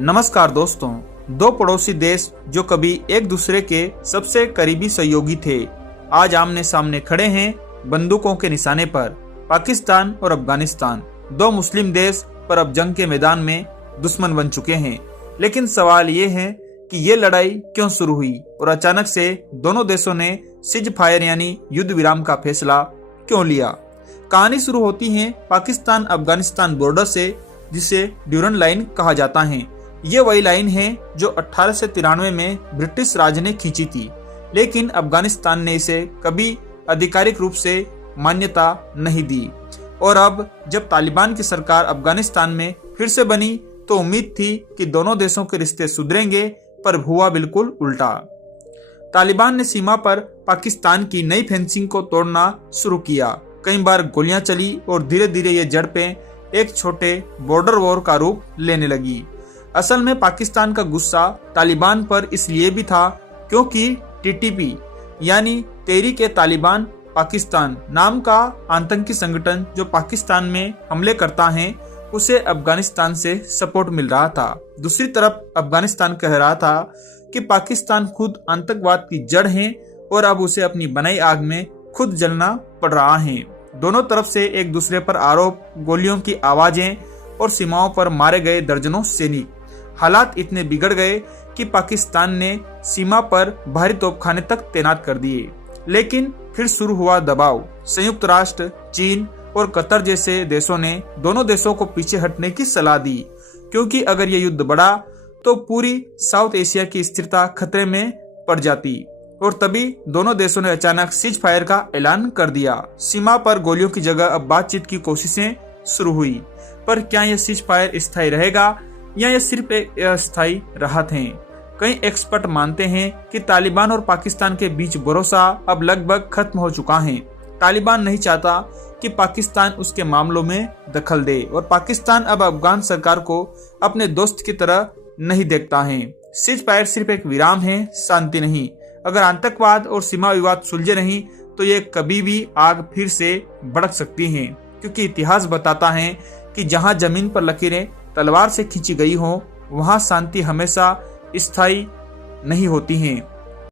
नमस्कार दोस्तों। दो पड़ोसी देश जो कभी एक दूसरे के सबसे करीबी सहयोगी थे, आज आमने सामने खड़े हैं बंदूकों के निशाने पर। पाकिस्तान और अफगानिस्तान, दो मुस्लिम देश पर अब जंग के मैदान में दुश्मन बन चुके हैं। लेकिन सवाल ये है कि ये लड़ाई क्यों शुरू हुई और अचानक से दोनों देशों ने सीज फायर यानी युद्ध विराम का फैसला क्यों लिया। कहानी शुरू होती है पाकिस्तान अफगानिस्तान बॉर्डर से, जिसे ड्यूरन लाइन कहा जाता है। ये वही लाइन है जो 1893 में ब्रिटिश राज ने खींची थी, लेकिन अफगानिस्तान ने इसे कभी आधिकारिक रूप से मान्यता नहीं दी। और अब जब तालिबान की सरकार अफगानिस्तान में फिर से बनी तो उम्मीद थी कि दोनों देशों के रिश्ते सुधरेंगे, पर हुआ बिल्कुल उल्टा। तालिबान ने सीमा पर पाकिस्तान की नई फेंसिंग को तोड़ना शुरू किया। कई बार गोलियां चली और धीरे धीरे ये झड़पें एक छोटे बॉर्डर वॉर का रूप लेने लगी। असल में पाकिस्तान का गुस्सा तालिबान पर इसलिए भी था क्योंकि टीटीपी यानी तहरीक-ए-तालिबान पाकिस्तान नाम का आतंकी संगठन जो पाकिस्तान में हमले करता है, उसे अफगानिस्तान से सपोर्ट मिल रहा था। दूसरी तरफ अफगानिस्तान कह रहा था कि पाकिस्तान खुद आतंकवाद की जड़ है और अब उसे अपनी बनाई आग में खुद जलना पड़ रहा है। दोनों तरफ से एक दूसरे पर आरोप, गोलियों की आवाजें और सीमाओं पर मारे गए दर्जनों सैनिक। हालात इतने बिगड़ गए कि पाकिस्तान ने सीमा पर भारी तोपखाने तक तैनात कर दिए। लेकिन फिर शुरू हुआ दबाव। संयुक्त राष्ट्र, चीन और कतर जैसे देशों ने दोनों देशों को पीछे हटने की सलाह दी, क्योंकि अगर ये युद्ध बढ़ा तो पूरी साउथ एशिया की स्थिरता खतरे में पड़ जाती। और तभी दोनों देशों ने अचानक सीज फायर का ऐलान कर दिया। सीमा पर गोलियों की जगह अब बातचीत की कोशिशें शुरू हुई। पर क्या यह सीज फायर स्थायी रहेगा या यह सिर्फ एक अस्थायी राहत है? कई एक्सपर्ट मानते हैं कि तालिबान और पाकिस्तान के बीच भरोसा अब लगभग खत्म हो चुका है। तालिबान नहीं चाहता कि पाकिस्तान उसके मामलों में दखल दे और पाकिस्तान अब अफगान सरकार को अपने दोस्त की तरह नहीं देखता है। सीज फायर सिर्फ एक विराम है, शांति नहीं। अगर आतंकवाद और सीमा विवाद सुलझे नहीं तो ये कभी भी आग फिर से भड़क सकती है, क्योंकि इतिहास बताता है कि जहां जमीन पर लकीरें तलवार से खींची गई हो, वहां शांति हमेशा स्थायी नहीं होती है।